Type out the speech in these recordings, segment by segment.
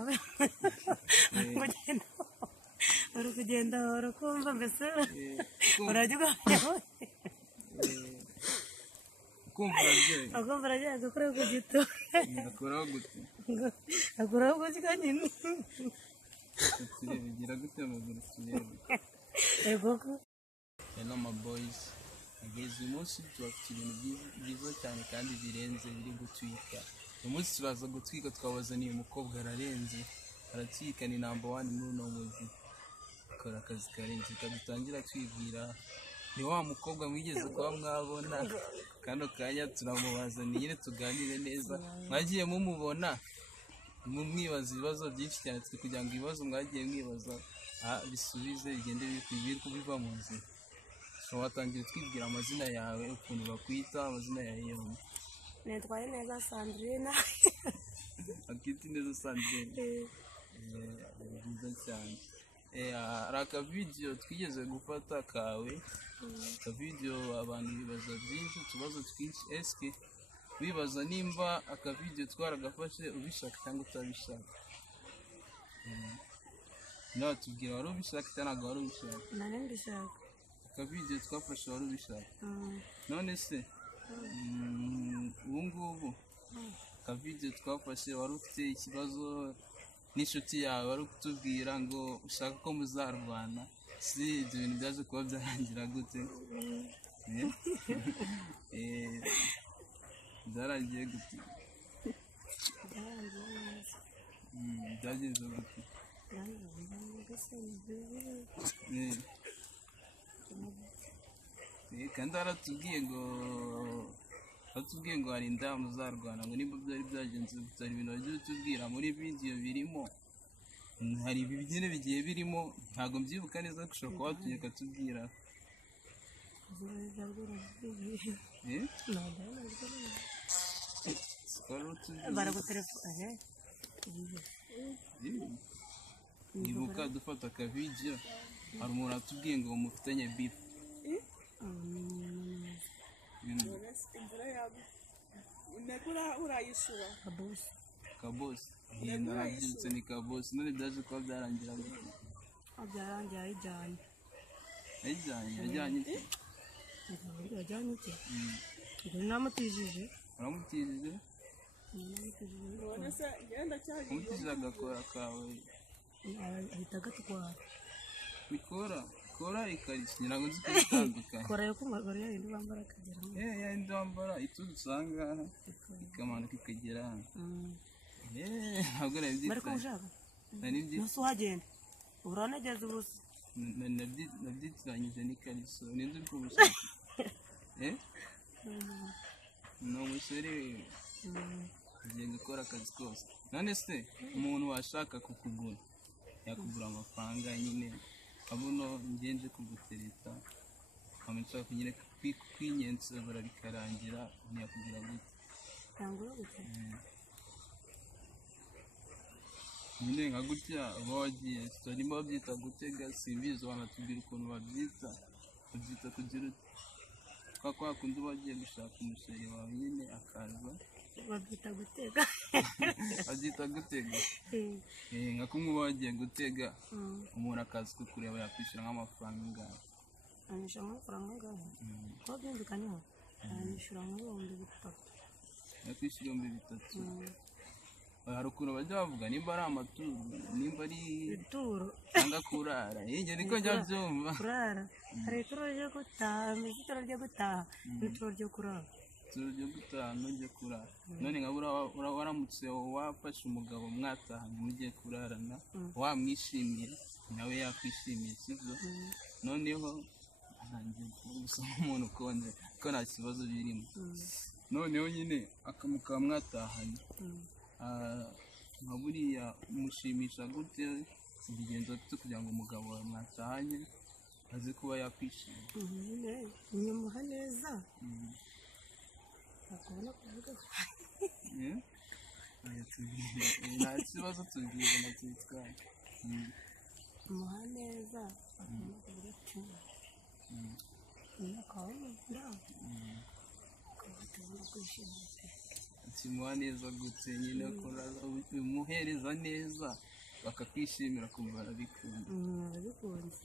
nawe uri kugenda urakumva mbese urajya ugaho akumva urajya agakora ku gito akoraho ku gito nyine bigira gute amaguru kirebe egoko hello my boys ageze uyu munsi tubafite ibintu byiza cyane kandi birenze biri gutwika uyu munsi turaza gutwika twabazaniye umukobwa ararenze aratwika ni number 1 muri uno muzi akora akazi karenze kadutangira twibwira ni wa mukobwa mwigeze kuba mwabona kano kanya turamubazaniye nyine tuganire neza mwagiye mumubona mumwibaza ibibazo byinshi cyane turi kugira ngo ibibazo mwagiye mwibaza bisubize bigende biva mu nzira watangiye twibwira amazina yawe ukuntu bakwita amazina yawe yombi nitwaye neza Sandrine akiti neza Sandrine byiza cyane hari akavideyo twigeze gufata kawe akavideyo abantu bibaza byinshi utubazo twinshi eske bibaza nimba akavideyo twaragafashe ubishaka cyangwa utabishaka nawe tubwira wari ubishaka cyangwa wari ubishaka nari mbishaka akavideyo twafashe wari ubishaka none se ubu ngubu akavideyo twafashe wari ufite ikibazo n'inshuti yawe wari kutubwira ngo ushaka ko muzarwana si ibyo bintu byaje kuba byarangira gute byarangiye gute byagenze gute kandi aratubwiye ngo hari indaya muzarwana ngo nimba byari byagenze bitari ibintu wagiye utubwira muri video birimo hari ibigene bigiye birimo ntago mbyibuka neza gushaka kuba tunyeka tubwira nibuka dufata akavideyo hari umuntu atubwiye ngo mufitanye beef urayishyura kabosi narabyutse ni kabosi none byaje kuba byarangira gute byarangiye yajyanye iki ngo namutijije uramutijije umutijije agakora kawe ahita agatwara kora ikarishye ntabwo nzi ko bitandukanye kora yo kumagara yindi bambara akagera yindi bambara ituze usanga ikamanuka ikagera hano ntabwo nabyitwaye ntusi uhagenda uranageze ubusa nabyitiranyije n'ikariso ninde uri kubushaka ni umusore ugiye gukora akazi kose none se umuntu washaka kukugura yakugura amafaranga nyine abuno ngenje kugutereta nshaka kunyine kwinyensebura bikarangira ntiyakugira gute nyine nka gutya uba wagiye turimo babyita gutega simbizi wanatubwira ukuntu babyita kugira kwa kundi uba wagiye gushaka umusore wawe nyine akaza babyita gutega babyita gutega nka kumwe uba wagiye gutega umuntu akaza kukureba yakwishyura nk'amafaranga angahe anyishyura amafaranga angahe kuba byumvikanyeho anyishyura nk'ibihumbi 3 yakwishyura 3 hari ukuntu bajya bavuga nimba ari amaturo nimba ari ituro cyangwa kurara njye niko njya byumva kurara hari ituro ryo gutaha ituro ryo gutaha n'ituro ryo kurara ituro ryo gutaha n'iryo kurara none nkabura waramutse wafashe umugabo mwatahanye mugiye kurarana wamwishimiye nawe yakwishimiye sibyo noneho ntangiye gusoma umuntu ukonje ko nta kibazo birimo noneho nyine akamukaba mwatahanye nka buriya umushimisha gute ibigenzo byo kugira ngo umugabo wawe mwatahanye aze kuba yakwishima inyuma neza akubona kuvuga nta kibazo tubwire na twitwaye umuha neza akubona kuvuga ati akaba munda akaba tubona kwishima ukimuha neza gute nyine umuhereza neza bakakwishimira kumva arabikunda. Arabikunze.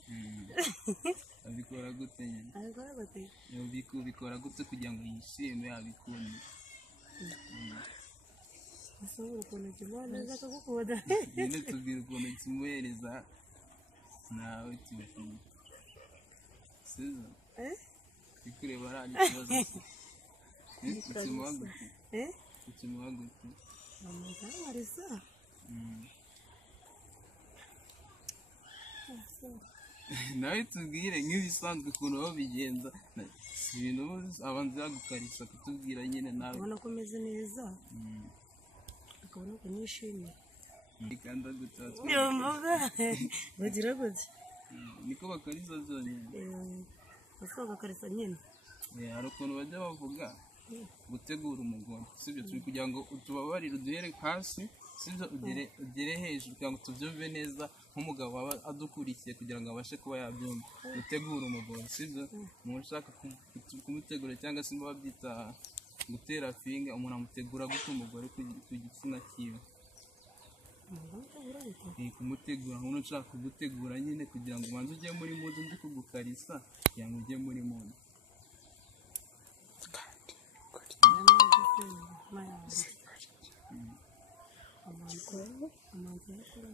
Abikora gute nyine? Abikora gute? Ubikora gute kugira ngo yishime abikunde? Ushobora ukuntu kimuha neza akagukunda. Nyine tubwira ukuntu kimuhereza nawe tubikunda. Sizo? Ikureba ari ikibazo. Ukimuha gute? Ukimuha gute? Amuhamariza. Nawe tubwire nk'ibisanzwe ukuntu aho bigenza, si ibintu abanza yagukarisa kutubwira nyine nawe. Ubona ko umeze neza, ukabona ko nishimye. Ikanda gute? Yumva bagira gutya. Niko bakariza byonyine. Basohoka bakarisa nyine. Hari ukuntu bajya bavuga gutegura umugore, sibyo? Turi kugira ngo utubabarire uduhere hasi, sibyo? Ugere hejuru kugira ngo tubyumve neza, nk'umugabo waba adukurikiye kugira ngo abashe kuba yabyumva. Gutegura umugore, sibyo? Umuntu ushaka kumutegura cyangwa se mba babyita gutera finga, umuntu amutegura gute umugore ku gitsina cyiwe? Kumutegura, umuntu ushaka kugutegura nyine kugira ngo ubanze ujye muri mudu ndi kugukarisa kugira ngo ujye muri mudu.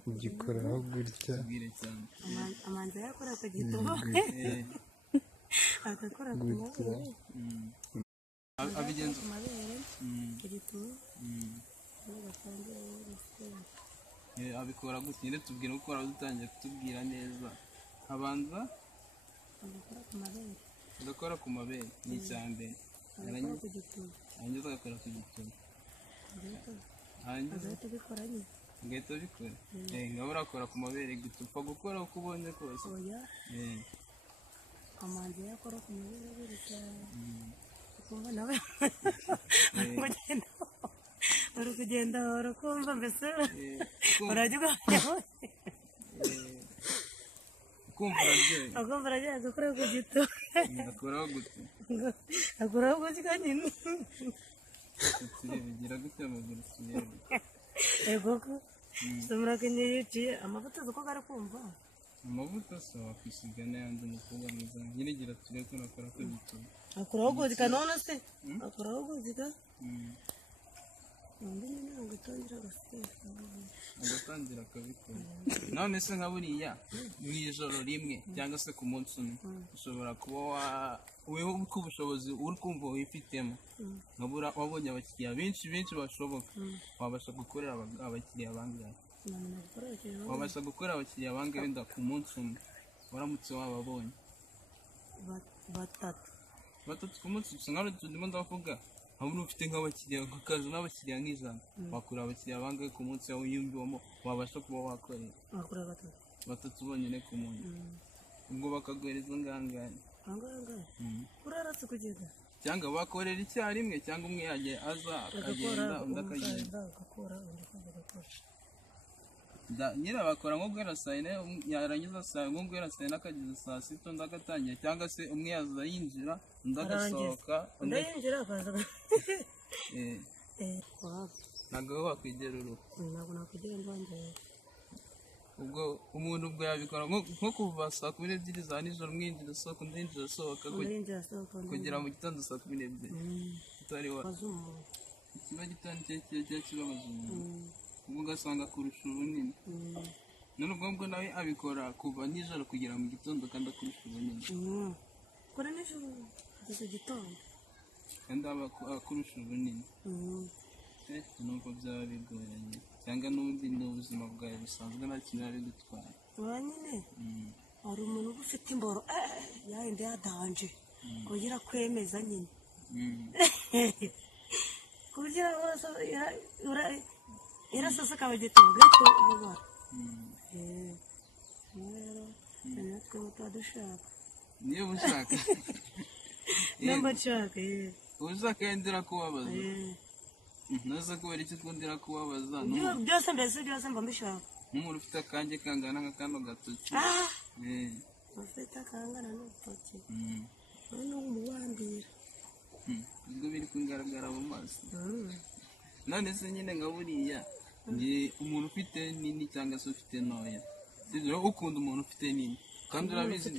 ugikoraho gutya amanza yakora ku gituba agakora ku mabere abigenza ku mabere ku gituba abikora gutya nyine tubwira uko dutangiye kutubwira neza. Abanza agakora ku mabere ni icya mbere, hanyuma agakora ku gituba, agahita abikora nyine agahita abikora. Ngabo urakora ku mabere gusa upfa gukora uko ubonye kose. amanza yakora ku mabere gutya ukumva nawe uri kugenda urakumva mbese urajya ugaho ukumva uraryoye. akumva uraryoye agakora ku gituba akoraho gute? akoraho gutya nyine bigira gute amaguru turebe? Ego ko somera kenye yiciye amavuta uko gari kumva amavuta se wakwisiga n'ayandi mukobwa mwiza nyine gira turebe ko nakora ku gituba. akoraho gutya none se akoraho gutya undi nyine agatangira akabikora. None se nka buriya mu ijoro rimwe cyangwa se ku munsi umwe ushobora kuba weho uko ubushobozi uri kumva wifitemo nkabura wabonye abakiriya benshi bashoboka, wabasha gukorera abakiriya bangahe? Wabasha gukorera abakiriya bangahe wenda ku munsi umwe waramutse wababonye? batatu ku munsi. Gusa nkaho turimo ndavuga hamwe ufite nk'abakiriya nk'akazi n'abakiriya nk'ijana, wakorera abakiriya bangahe ku munsi wawe yumviwemo wabasha kuba wakorera? batatu bonyine ku munsi. ubwo bakaguhereza angahe? uraratse kugenda cyangwa bakorera icyarimwe cyangwa umwe yagiye aza akagenda undi akagenda? nyine bakora nko guhera saa yine yarangiza nko guhera saa yine akageza saa sita undi agatangira, cyangwa se umwe yaza yinjira undi agasohoka undi yinjira akaza ntabwo wakwigera uruhu. ntabwo nakwigera ndongera. ubwo umuntu ubwo yabikora nko kuva saa 12 za nijoro mwinjira asohoka undi yinjira asohoka kugera mu gitondo saa 12 utari wa ikiba gitondo kiba kibabaza umuntu, ubwo ugasanga kurusha ubunini. none ubwo nawe abikora kuva nijoro kugera mu gitondo kandi akurusha ubunini. kora nijoro kugeza gitondo kandi aba akurusha ubunini. numva byaba bigoranye cyangwa n'ubundi ni ubuzima bwawe busanzwe nta kintu ari gutwara. nyine hari umuntu uba ufite imboro yayindi yadanje kugira kwemeza nyine kugira irasasa akaba gituba gato ubabara. rero natwe tuba dushaka niyo ushaka namba nshaka ushaka yendera kubabaza ntuze kubera iki twundira kubabaza byose mbese byose mba mbishaka. nk'umuntu ufite akange kangana nka kano gatoki ufite akangana n'urutoki wowe ni umubandira ubwo biri kugaragara mu maso. none se nyine nka buriya ni umuntu ufite nini cyangwa se ufite ntoya sibyo ukunda umuntu ufite nini kandi urabizi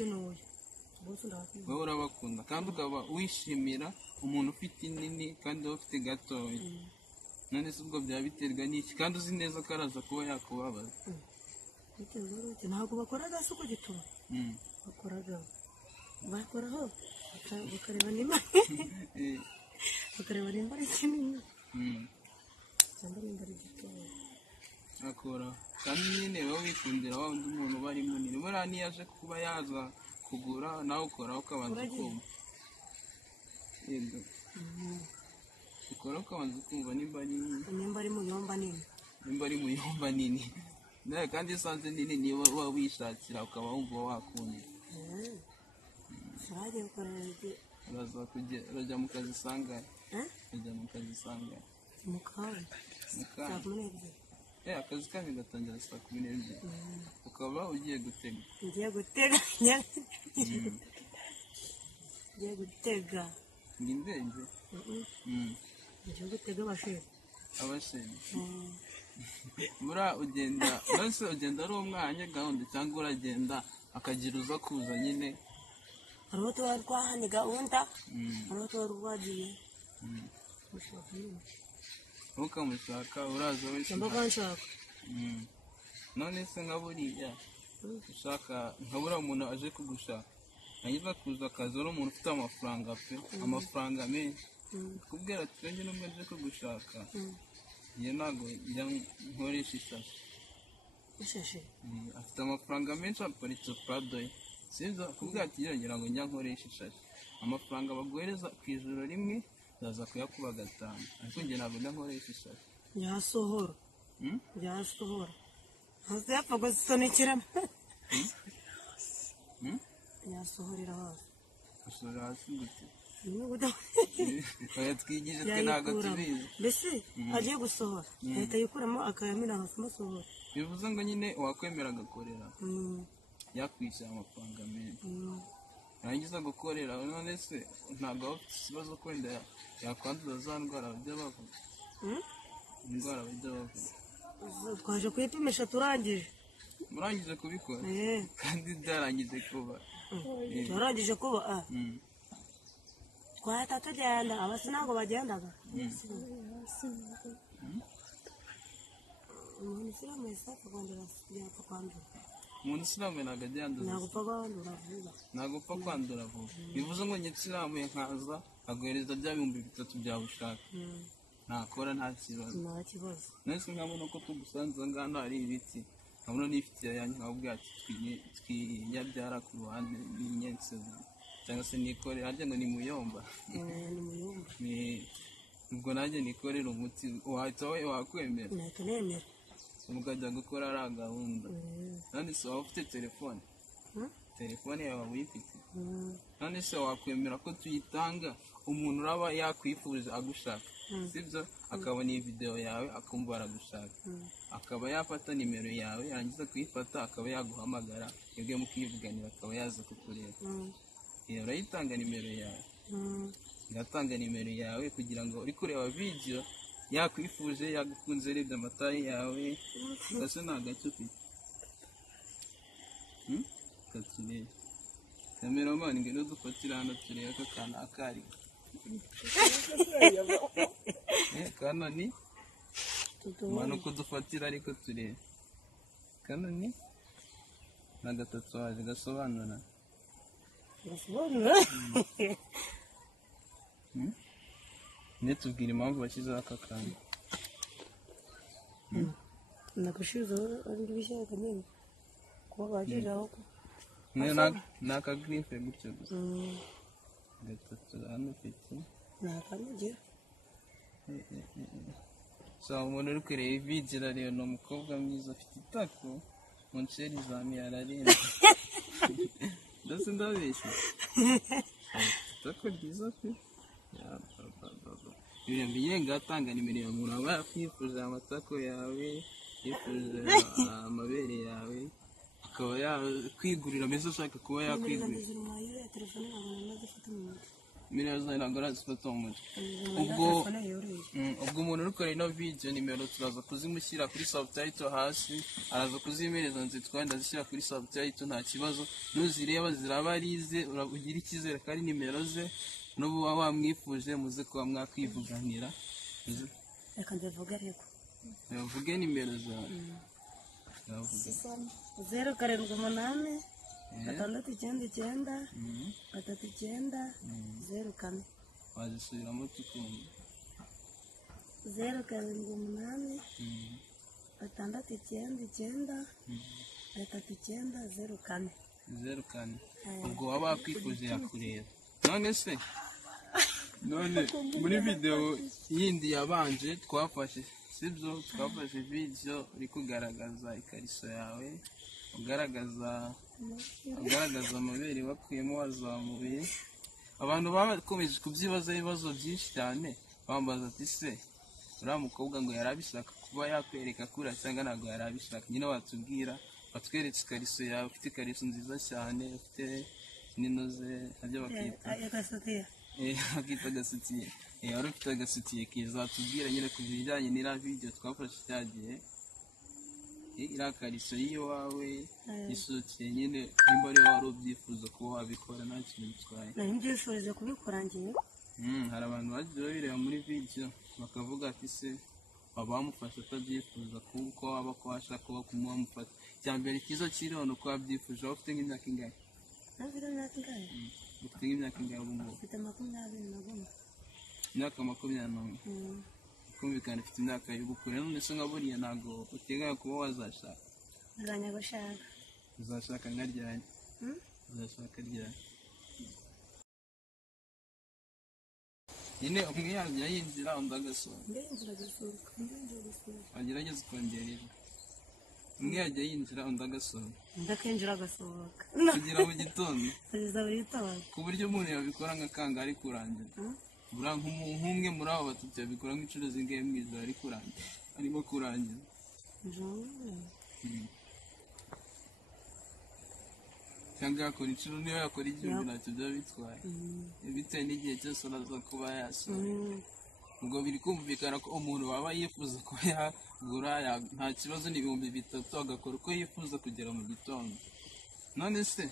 wowe urabakunda kandi ukaba wishimira umuntu ufite nini kandi wowe ufite gatoya none se ubwo byaba biterwa n'iki kandi uzi neza ko araza kuba yakubabaza ntabwo bakoraga se uko gituma bakoraho bakareba nimba ari kinini cyangwa nimba ari gitoya akora kandi nyine wowe wikundira wa undi muntu uba ari munini buriya niyo aje kuba yaza kugura nawe ukoraho ukabanza kumva yego ukoraho ukabanza kumva nimba ari muyomba nini nawe kandi iyo usanze nini niyo uba wishakira ukaba wumva wakunda urajya mu kazi usangaye mu kanya saa kumi n'ebyiri akazi kanyu gatangira saa 12 ukaba ugiye gutega ngiye gutega indege ngiye gutega abasheri buriya ugenda ari umwanya gahunda cyangwa uragenda akagira uza kuza nyine hariho tuba twahanye gahunda hariho tuba rwagiye ntukamushaka uraza wese nshaka none se nka buriya ushaka nka buriya umuntu aje kugushaka hanyuma kuza akaza ari umuntu ufite amafaranga menshi kubwira ati twenge n'ubwo aje kugushaka njye ntabwo njya nkoresha ishashi afite amafaranga menshi aparitse prado ye sibyo kubwira ati yongera ngo njya nkoresha ishashi amafaranga baguhereza ku ijoro rimwe ndaza kuyakuba 5 ariko njye ntabwo njya nkoresha ishashi yasohora hasi yapfa gusonekeramo yasohorera hasi gusohora hasi gute twigije twe Yayikuramo. ntabwo tubizi mbese agiye gusohora ahita yikuramo akayamira hasi amusohora bivuze ngo nyine wakwemera agakorera yakwishyura amafaranga menshi yarangiza gukorera none se ntabwo waba ufite ikibazo ko wenda yakwanduza za ndwara bajya bavuga indwara bajya bavuga twaje kuyipimisha turangije murangije kubikora kandi byarangije kuba turangije kuba twahita tugenda abasi ntabwo bagendaga umuntu usiramu yahise yapfa kwandura umuntu usiramuye ntabwo ajya yanduza ntabwo upfa kwandura vuba ntabwo upfa kwandura vuba bivuze ngo njye nsiramuye nkaza aguhereza bya 3,000 byawe ushaka nakora nta kibazo nese nkabona ko tugusanze ngana hari ibiti nkabona n'ifitiye yanyu nkabubwira ati twiyabyara ku ruhande n'inyense cyangwa se nikorera harya ngo ni muyomba ubwo nanjye nikorera umuti wahita we wakwemera nahita nemera mukajya gukora ari gahunda none se waba ufite telefone yawe waba uyifite none se wakwemera ko tuyitanga umuntu uraba yakwifuje agushaka sibyo akabona iyi video yawe akumva aragushaka akaba yafata nimero yawe yarangiza kuyifata akaba yaguhamagara yebwe mukivuganira akaba yaza kukureba urayitanga nimero yawe ngatanga nimero yawe kugira ngo uri kureba video yakwifuje yagukunze rebye amatayi yawe gase nta gace ufite kakire kameramani ngeno dufatira hano tureba ko kana akari kana ni mwana uko dufatira ariko tureba kana ni na gatatuwaje gasobanura tubwira impamvu bashyizeho aka kantu nagushizeho ari ibishaka nyine kuba bagiraho ni akagiripe gutyo gusa gatatu hano ufite ni akanogera umuntu uri kureba ividiyo rero ni umukobwa mwiza afite itako monsheri zami ararenze ndetse ndabeshya afite itako ryiza pe ibirembe yenga atanga nimero yawe umuntu aba yakwifuje amatako yawe yifuje amabere yawe akaba yakwigurira mbese ashaka kuba yakwigurira nimero zawe ntabwo arazifata mu mutwe. ubwo ubwo umuntu uri kureba ino video nimero turaza kuzimushyira kuri subtitle hasi, araza kuzimereza nzitwaye ndazishyira kuri subtitle nta kibazo, nuzireba ziraba arize ugira icyizere ko ari nimero ze, n'ubu wamwifuje muze kuba mwakwivuganira. reka ndavuga ariko uvuge nimero zawe. 0788 699 3904 wazisubiramo tukumva. 0788 699 3904 04. ubwo waba wakwifuje yakureba. none muri video yindi yabanje twafashe sibyo, twafashe video uri kugaragaza ikariso yawe, ugaragaza amabere wakuyemo wazamuye. Abantu bakomeje kubyibaza ibibazo byinshi cyane, bambaza ati se uriya mukobwa ngo yarabishaka kuba yakwereka kura cyangwa ntabwo yarabishaka. Nyine watubwira, watweretse ikariso yawe, ufite ikariso nziza cyane, ufite n'inoze ajya bakita bakita agasutiye. Wari ufite agasutiye keza, watubwira nyine ku bijyanye n'iriya video twafashe cyagiye, iriya kariso y'iwawe isutiye, nyine nimba ari wari ubyifuza kuba wabikora nta kintu bitwaye. nari mbyifurije kubikora ngiye. Hari abantu bagiye babireba muri video bakavuga ati se waba wamufasha atabyifuza kuko waba ko washaka kuba kumufata. Icya mbere cyiza kiriho ni uko wabyifuje. Waba ufite nk'imyaka ingahe? Ufite imyaka ingahe? Ufite nk'imyaka ingahe ubu ngubu? Mfite 21. Imyaka 21. Kumvikana ufite imyaka y'ubukure. None se nka buriya ntabwo uteganya kuba wazashaka? Nzanya gushaka. Uzashaka nka ryari? Uzashaka ryari? Nyine umwe yajya yinjira undi agasohoka. Agerageza ukongera ijwi. Umwe yajya yinjira undi agasohoka. Undi akinjira agasohoka. Kugira mu gitondo. Kugeza buri gitondo. Ku buryo umuntu yabikora nk'akanga ari kurangira. Buriya nk'umwe muri abo batatu yabikora nk'inshuro zingahe mu ijoro ari kurangira, arimo kurangira. Cyangwa yakora inshuro, niyo yakora igihumbi ntacyo byaba bitwaye, bitewe n'igihe cyose araza kuba yasohoye. Ubwo biri kumvikana ko umuntu waba yifuza kuba yagura nta kibazo, ni 3,000 agakora uko yifuza kugera mu gitondo. None se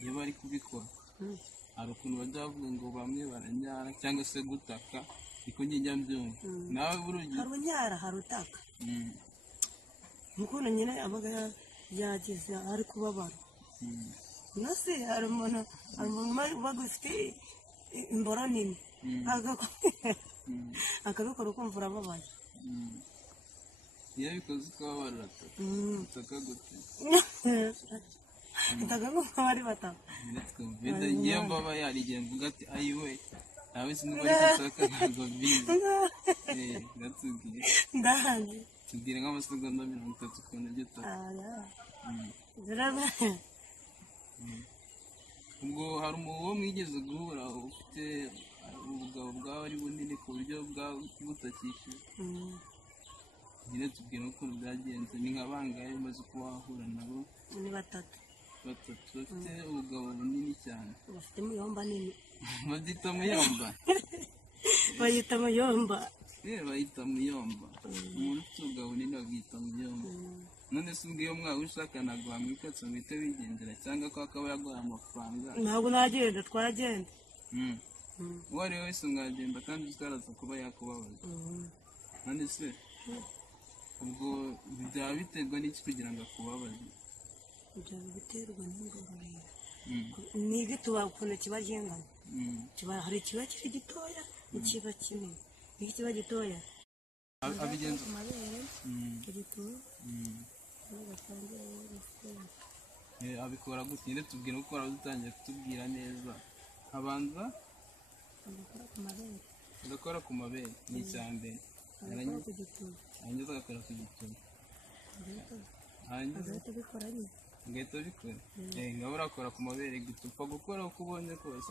iyo bari kubikora hari ukuntu bajya bavuga ngo bamwe baranyara cyangwa se gutaka, niko njya mbyumva. Nawe burujya hari unyara hari utaka. Mukono nyine abaga yagize ari kubabara. Nase hari umuntu bagufite imboro nini akabikora ukumva urababaye. Iyo bikoze ukababara utaka gute? Utaka nk'uko bari bataka. Iyo mbaba yarigiye mvuga ati ayiwe nawe sinubwo ari gutaka ntabwo bizi. Gatubwire ndahanze tubwire nk'amasegonda 30 ukuntu ujya utaka. Ubwo hari uwo mwigeze guhura ufite ubugabo bwawe ari bunini ku buryo bwagutakishije? Nyine tubwire ukuntu byagenze. Ni nka bangahe umaze kuba wahura nabo? Ni 3. Bafite ubugabo bunini cyane. Bafite muyomba nini. Badita muyomba? Bayita muyomba. Bayita muyomba. Umuntu ufite ubugabo bunini babwita muyomba. None se ubwo iyo ushaka ntabwo wamwikatsa ngo uhite wigendera, cyangwa ko akaba yaguha amafaranga? Ntabwo nagenda, twagenda. Uwo ari we wese mwagenda kandi uzaraza kuba yakubabaza. None se ubwo byaba biterwa n'iki kugira ngo akubabaze? Byaba biterwa n'ingororero. Niga tuba ukuntu kiba gingana. Hari ikiba kiri gitoya n'ikiba kinini. Iki kiba gitoya abigenza abikora gute? Nyine tubwira uko dutangiye kutubwira neza. Abanza agakora ku mabere ni icya mbere, hanyuma agakora ku gituba, hanyuma agahita abikora. Ngaba urakora ku mabere gusa upfa gukora uko ubonye kose.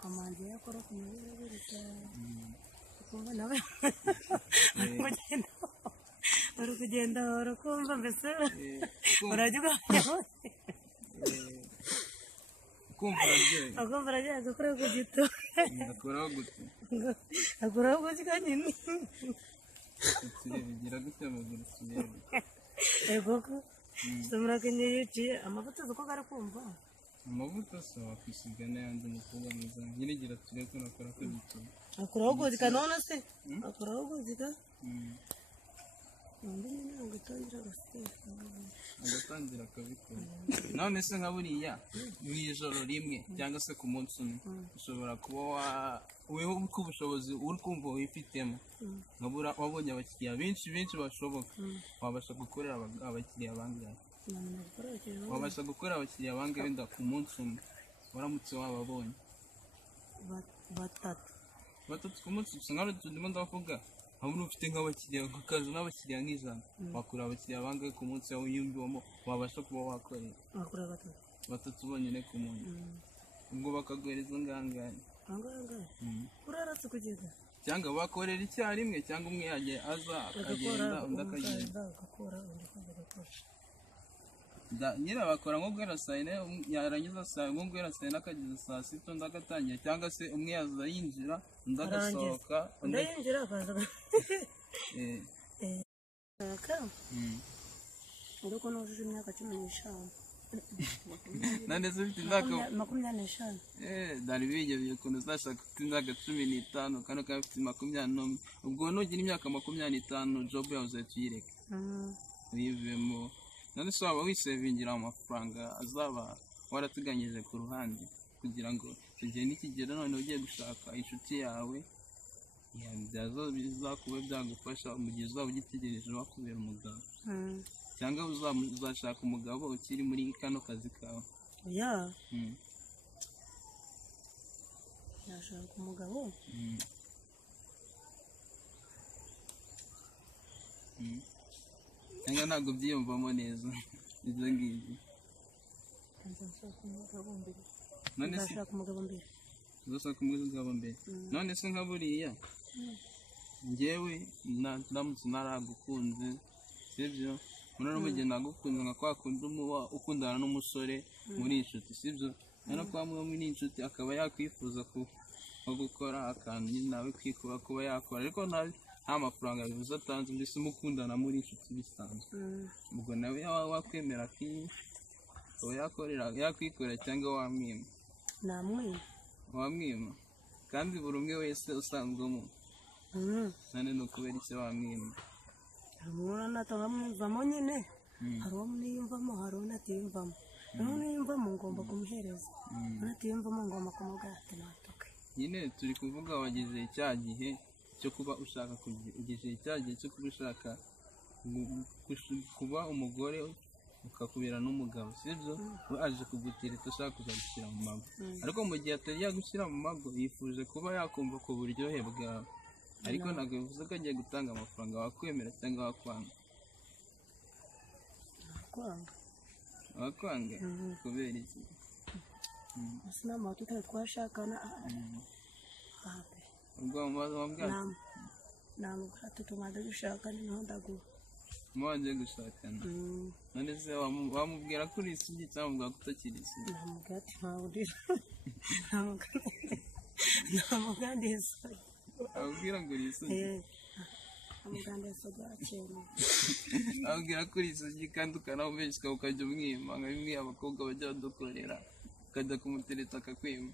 Kamanzi yakora ku mabere biruta kumva nawe uri kugenda urakumva mbese urajya ugahanya. ukumva uraryoye akumva arajya agakora ku gito ngakoraho gute akuraho ku kanini bigira gute amaguru turebe ego ko somera kenyeye amavuta zo ko garakumva amavuta se wakwisiga n'ayandi mukobwa mwiza nyirigira turebe ko nakora ko gito akuraho guzika none se akuraho guzika agatangira akabikora none se nka buriya mu ijoro rimwe cyangwa se ku munsi umwe ushobora kuba weho uko ubushobozi uri kumva wifitemo nkabura wabonye abakiriya benshi bashoboka wabasha gukorera abakiriya bangahe wabasha gukorera abakiriya bangahe wenda ku munsi umwe waramutse wababonye batatu ku munsi gusa nk'aho turimo ndavuga hamwe ufite nk'abakiriya ukaza n'abakiriya nk'ijana wakura abakiriya bangahe ku munsi wawe yumviwemo wabasha kuba wakorera batatu bonyine ku munsi ubwo bakaguhereza angahe uraratse kugeza cyangwa bakorera icyarimwe cyangwa umwe yagiye aza akagenda undi akagenda nyine bakora nko guhera saa yine yarangiza nko guhera saa yine akageza saa sita undi agatangira cyangwa se umwe yaza yinjira undi agasohoka undi yinjira akaza uriko nujuje imyaka 15 nande se ufite imyaka 25 dari bigeze ukuntu uzashaka ufite imyaka 15 kandi ukaba ufite 21 ubwo nugira imyaka 25 job yawe uzayireka uyivemo none se waba wisevingira amafaranga azaba warateganyije ku ruhande kugira ngo igihe nikigera none ugiye gushaka inshuti yawe bizakuba byagufasha mu gihe uzaba ugitegereje wakubera umugabo cyangwa uzashaka umugabo ukiri muri kano kazi kawe nashaka umugabo cyangwa ntabwo byiyumvamo neza ibyo ngibyo nashaka umugabo mbere uzashaka umugabo mbere none se nka buriya njyewe ndamutse naragukunze sibyo none mu gihe nagukunze nka kwa kundi ukundana n'umusore muri inshuti sibyo none kwa mwe muri inshuti akaba yakwifuza ko gukora akantu nawe kwikuba kuba yakora ariko nta mafaranga bivuze atanze mbese mukundana muri inshuti bisanzwe ubwo nawe wakwemera akaba yakwikorera cyangwa wamwima wamwima kandi buri umwe wese usanzwemo none ni ukubera icyo wamwima natamwumvamo nyine hari uwo niyumvamo hari uwo natiyumvamo uwo niyumvamo ngomba kumuhereza uwo natiyumvamo ngomba kumubwira ati natuke nyine turi kuvuga wagize icya gihe cyo kuba ushaka ugejeje icya gihe cyo kuba ushaka kuba umugore ukakubera n'umugabo sibyo we aje kugutereta ushaka kuzagushyira mu mago ariko mu gihe atari yagushyira mu mago yifuje kuba yakumva ku buryohe bwawe ariko ntabwo bivuze ko agiye gutanga amafaranga wakwemera cyangwa wakwanga kubera iki ese nama tutari twashakana ubwo wambwira namubwira ati tumaze gushakana niho ndaguha mubagiye gushakana none se wamubwira ko uri isugi cyangwa wamubwira ko utakiri isugi namubwira ati ntabwo urira namubwira ndi isugi abwira ngo uri isugi namubwira ndi isugi wakera abwira ko uri isugi kandi ukanamubeshya ukajya umwima nka bimwe abakobwa bajya badukorera ukajya kumutereta akakwima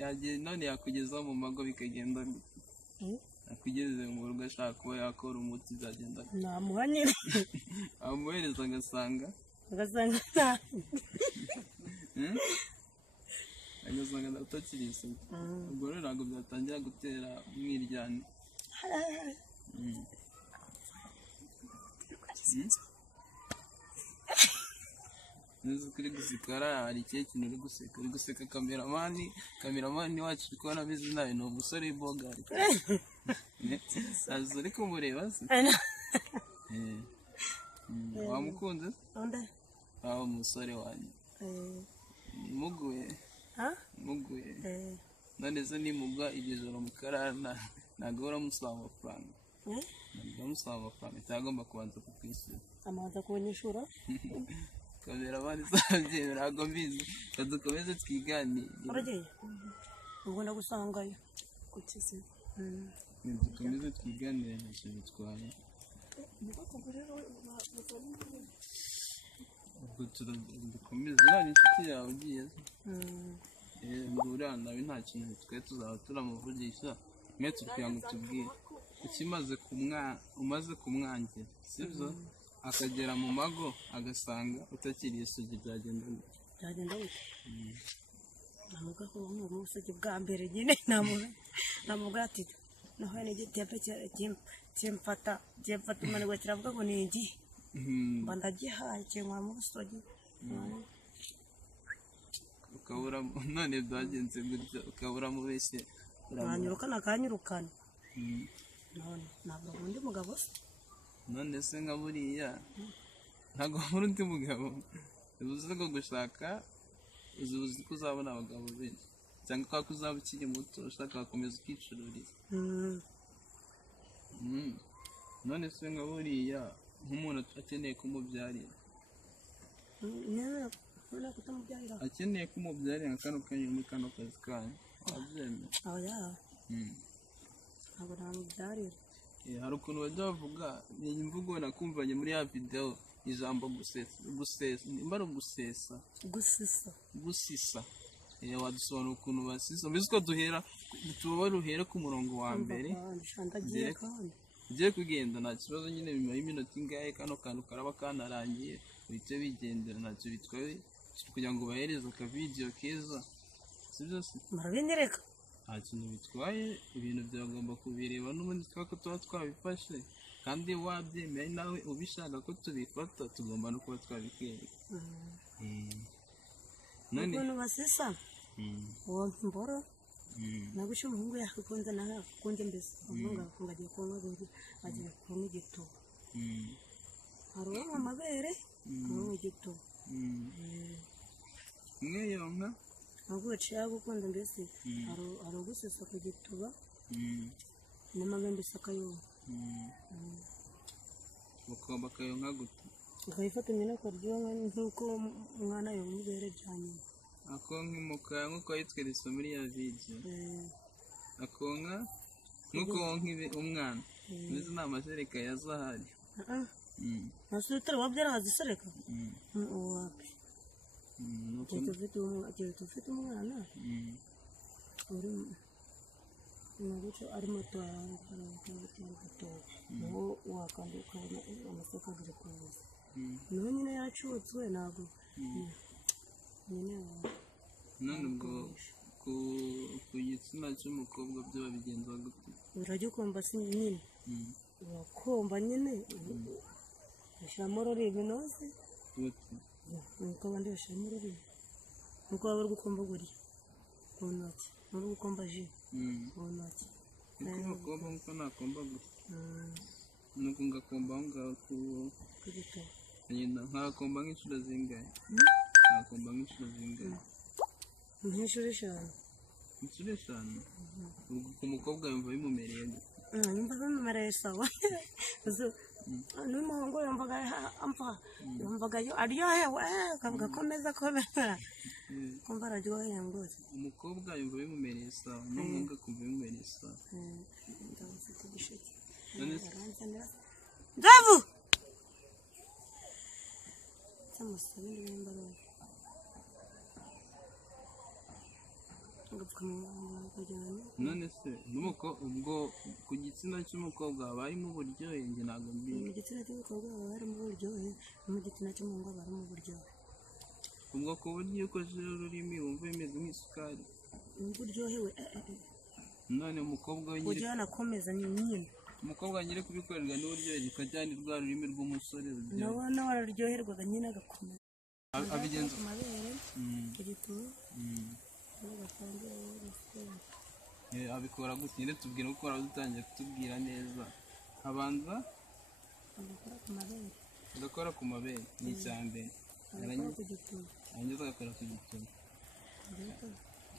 yagiye none yakugezaho mu mago bikagenda akugeze mu rugo ashaka kuba yakora umuti bizagenda namuha nyine amuhereza agasanga utakiri isugi ubwo rero ntabwo byatangira gutera umwiryane nzi kuri gusikara hari ikihe kintu uri guseka kameramani wacu uri kubona ameze nabi ni umusore w'ibogari azi uri kumureba se wamukunze aho umusore wanjye muguye none se nimugwa iryo joro mukarara ntabwo uramusaba amafaranga cyangwa agomba kubanza kukwishyura amaze kunyishura kamera abandi zabyemera ntabwo mbizi dukomeze twiganire uragiye ubwo ndagusangayo kukize dukomeze twiganire ntacyo bitwaye ubwo dukomeze uriya ni inshuti yawe ugiye uriya nawe nta kintu twe tuzaba turamuvugisha mwe kugira ngo tubwire umaze kumwangira sibyo akagera mu mago agasanga utakiriye isugi byagenda gute navuga ko mu busugi bwa mbere nyine namuga ati naho ni igitebe cyemfata umunwa kiravuga ngo ni igihe mba ndagihaye cyangwa mu busugi ukabura none byagenze gutya ukabura mu wese akanyirukana none ntabwo undi mugabo se none se nka buriya ntabwo wabura undi mugabo uzi ko gushaka uzi ko uzabona abagabo benshi cyangwa ko uzaba ukiri muto ushaka gukomeza ukicururiza none se nka buriya nk'umuntu akeneye kumubyarira akeneye kumubyarira nka kano kanya muri kano kazi kanyu wabyemera ntabwo namubyarira hari ukuntu bajya bavuga ni imvugo nakumvanye muri ya videwo ijambo gusisa wadusobanura ukuntu basisa mbese ko tuba ruhera ku murongo wa mbere ugiye kugenda nta kibazo nyine nyuma y'iminota ingahe kano kantu karaba kanarangiye uhite bigendera ntacyo bitwaye kugira ngo bahereze akavidiyo keza si byose murabinyereka nta kintu bitwaye ibintu byagomba kubireba n'ubundi twako tuba twabifashe kandi wabyemeye nawe ubishaka ko tubifata tugomba no kuba twabikwereka none ukuntu basisa uwo mboro nagusha umuhungu yakunze nawe akunze mbese umuhungu akunga agiye kunywa agiye kunywa igituba hari uwo mu mabere kunywa igituba umwe yonka ntabwo yaciye gukunda mbese hari ugusesa ku gituba n'amabembe isa akayonka bakaba akayonka gute ukayifatanya n'akaryoha nk'uko umwana yonka ibere rya nyina akonka umukara nk'uko yitweretse muri ya vidiyo akonka nk'uko wonka umwana mbese ni amashereka ya zahari nasi utari wabyara wazisereka wapi igihe tufite umwana uri naguco ari muto gatoya naho wakanda ukabona amasaka agire kuza naho nyine yacutswe ntabwo nyine none ubwo ku gitsina cy'umukobwa byo babigenza gute urajya ukumva si nyine urakumva nyine ushyiramo ururimi noze nuko abandi bashyiramo ururimi nuko waba uri gukomba buriya ku ntoki uri gukomba ji ku ntoki niko umukobwa nkuko nakomba gusa nuko ngakomba aho ngaho ku gitobo nkakomba nk'inshuro zingahe nakomba nk'inshuro zingahe nk'inshuro eshanu inshuro eshanu ku mukobwa yumva bimumereye gute yumva bimumereye sawa n'umuhungu yumvaga yumvaga aryohewe akavuga komeza kumva araryoheye rwose umukobwa yumva bimumereye sawa n'umuhungu akumva bimumereye sawa ndabufite igisheke Nzavu cy'amusaba n'imbabazi none se ubwo ku gitsina cy'umukobwa haba harimo uburyohe njye ntabwo mbizi mu gitsina cy'umukobwa haba harimo uburyohe no mu gitsina cy'umuhungu haba harimo uburyohe ubwo ku buryo iyo ukojejeho ururimi wumva bimeze nk'isukari wumva uryohewe none umukobwa we ujya wanakomeza nyine umukobwa nyine kubikorerwa n'uburyohe bikajyana rwa rurimi rw'umusore nawe araryoherwaga nyine agakomeza abigenza ku mabere ku gituba abikora gutya nyine tubwira uko dutangiye kutubwira neza abanza agakora ku mabere ni icya mbere arangiza agakora ku gituba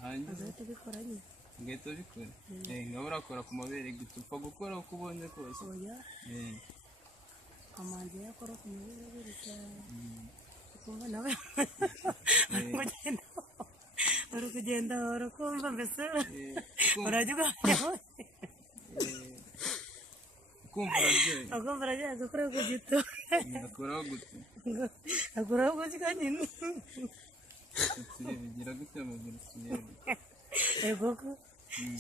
agahita abikora nyine agahita abikora ngabura akora ku mabere gupfa gukora uko ubonye kose amanzi yakora ku mabere gutya kumva nawe uri kugenda urakumva mbese urajya ugaho ukumva uraryoye akumva uraryoye agakoraho ku gito akoraho gute akoraho ku gito nyine bigira gute amaguru turebe ego ko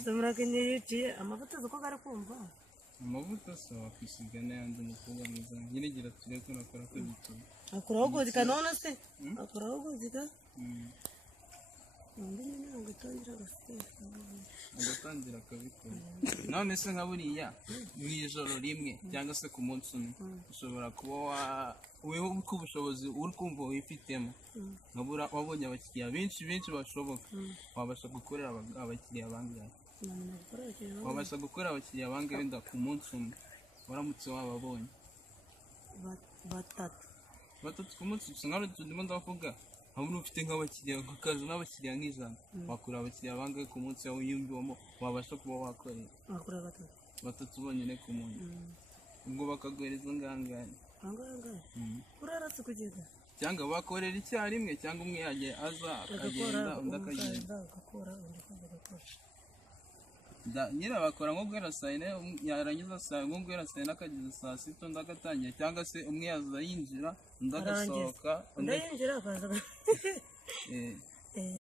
samurakenye yiciye amavuta uko gari kumva amavuta se wakwisiga n'ayandi mukobwa mwiza nyirigira turebe ko nakora ko gituma akoraho guzika none se akoraho guzika undi nyine agatangira akabikora none se nka buriya mu ijoro rimwe cyangwa se ku munsi umwe ushobora kuba weho uko ubushobozi uri kumva wifitemo nkabura wabonye abakiriya benshi bashoboka wabasha gukorera abakiriya bangahe wabasha gukorera abakiriya bangahe wenda ku munsi umwe waramutse wababonye batatu ku munsi gusa nkaho ndimo ndavuga hamwe ufite nk'abakiriya nk'akazi n'abakiriya nk'ijana wakorera abakiriya bangahe ku munsi wawe yumviwemo wabasha kuba wakorera batatu bonyine ku munsi ubwo bakaguhereza angahe uraratse kugenda cyangwa bakorera icyarimwe cyangwa umwe yagiye aza akagenda undi akagenda nyine bakora nko guhera saa yine yarangiza nko guhera saa yine akageza saa sita undi agatangira cyangwa se umwe yaza yinjira undi agasohoka undi yinjira akaza